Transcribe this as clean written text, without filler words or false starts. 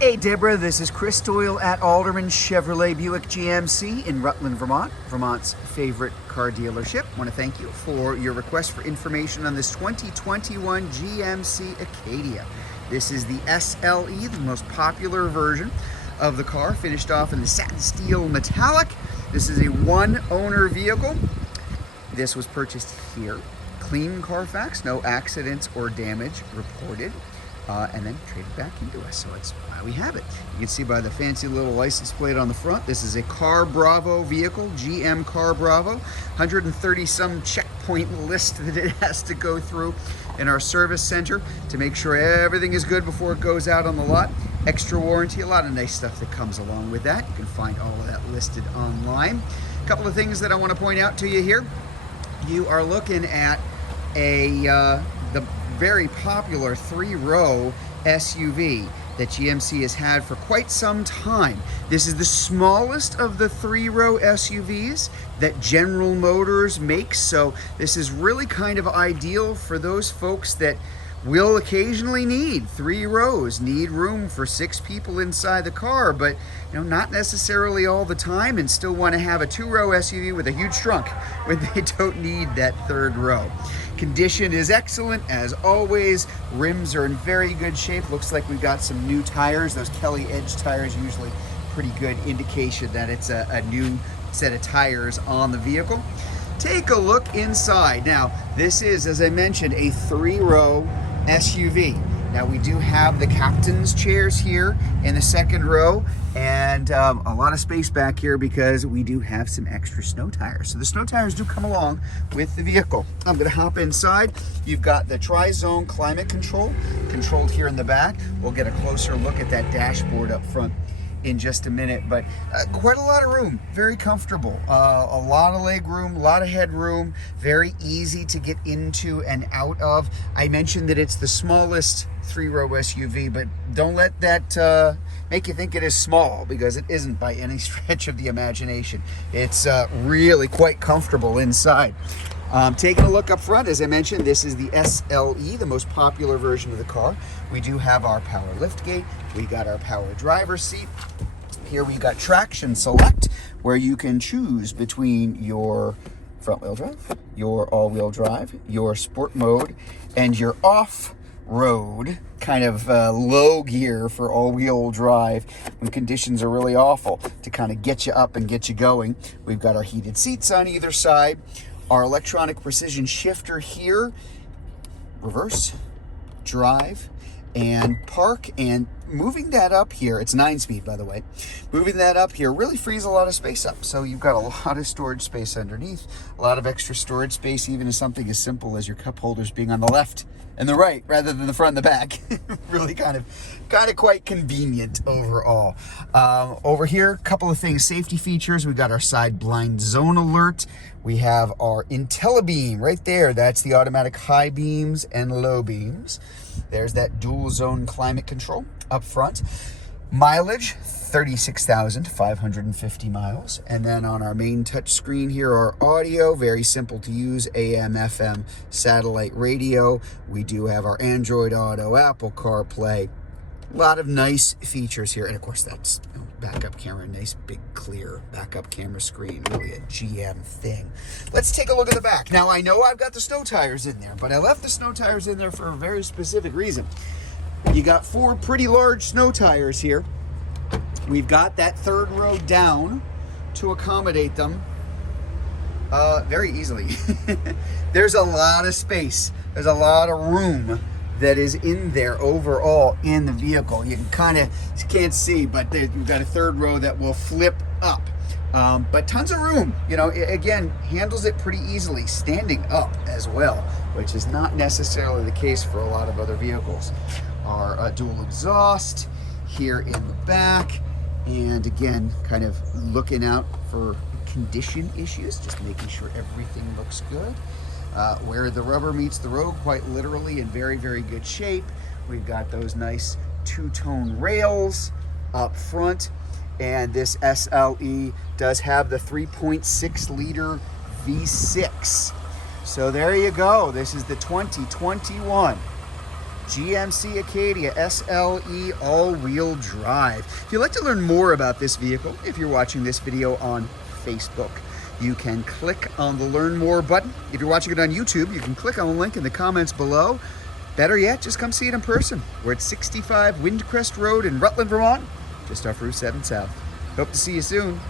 Hey Deborah, this is Chris Doyle at Alderman Chevrolet Buick GMC in Rutland, Vermont, Vermont's favorite car dealership. I want to thank you for your request for information on this 2021 GMC Acadia. This is the SLE, the most popular version of the car, finished off in the satin steel metallic. This is a one-owner vehicle. This was purchased here. Clean Carfax, no accidents or damage reported. And then traded back into us, so it's why we have it. You can see by the fancy little license plate on the front, this is a Car Bravo vehicle, GM Car Bravo, 130 some checkpoint list that it has to go through in our service center to make sure everything is good before it goes out on the lot. Extra warranty, a lot of nice stuff that comes along with that. You can find all of that listed online. A couple of things that I want to point out to you here. You are looking at the very popular three-row SUV that GMC has had for quite some time. This is the smallest of the three-row SUVs that General Motors makes, so this is really kind of ideal for those folks that will occasionally need 3 rows, need room for 6 people inside the car, but not necessarily all the time, and still want to have a 2-row SUV with a huge trunk when they don't need that 3rd row. Condition is excellent as always. Rims are in very good shape. Looks like we've got some new tires. Those Kelly Edge tires, usually pretty good indication that it's a new set of tires on the vehicle. Take a look inside. Now, this is, as I mentioned, a 3-row SUV. Now, we do have the captain's chairs here in the 2nd row, and a lot of space back here because we do have some extra snow tires. So the snow tires do come along with the vehicle. I'm gonna hop inside. You've got the tri-zone climate control, controlled here in the back. We'll get a closer look at that dashboard up front in just a minute, but quite a lot of room, very comfortable, a lot of leg room, a lot of headroom, very easy to get into and out of. I mentioned that it's the smallest 3-row SUV, but don't let that make you think it is small, because it isn't by any stretch of the imagination. It's really quite comfortable inside. Taking a look up front, as I mentioned, this is the SLE, the most popular version of the car. We do have our power liftgate. We got our power driver's seat. Here we got traction select, where you can choose between your front-wheel drive, your all-wheel drive, your sport mode, and your off-road kind of low gear for all-wheel drive when conditions are really awful, to kind of get you up and get you going. We've got our heated seats on either side. Our electronic precision shifter here, reverse, drive, and park, and moving that up here, it's 9-speed by the way, moving that up here really frees a lot of space up. So you've got a lot of storage space underneath, a lot of extra storage space, even as something as simple as your cup holders being on the left and the right rather than the front and the back. Really kind of quite convenient overall. Over here, a couple of things, safety features. We've got our side blind zone alert. We have our IntelliBeam right there. That's the automatic high beams and low beams. There's that dual zone climate control up front. Mileage, 36,550 miles. And then on our main touch screen here, our audio, very simple to use, AM, FM, satellite radio. We do have our Android Auto, Apple CarPlay. A lot of nice features here. And of course, that's backup camera, nice big clear backup camera screen, really a GM thing. Let's take a look at the back. Now, I know I've got the snow tires in there, but I left the snow tires in there for a very specific reason. You got 4 pretty large snow tires here. We've got that 3rd row down to accommodate them very easily. There's a lot of space. There's a lot of room that is in there overall in the vehicle. You can't see, but you've got a 3rd row that will flip up. But tons of room, again, handles it pretty easily, standing up as well, which is not necessarily the case for a lot of other vehicles. Our dual exhaust here in the back, and again, kind of looking out for condition issues, just making sure everything looks good. Where the rubber meets the road, quite literally in very, very good shape. We've got those nice 2-tone rails up front, and this SLE does have the 3.6 liter V6. So there you go. This is the 2021 GMC Acadia SLE all-wheel drive. If you'd like to learn more about this vehicle, if you're watching this video on Facebook, you can click on the Learn More button. If you're watching it on YouTube, you can click on the link in the comments below. Better yet, just come see it in person. We're at 65 Windcrest Road in Rutland, Vermont, just off Route 7 South. Hope to see you soon.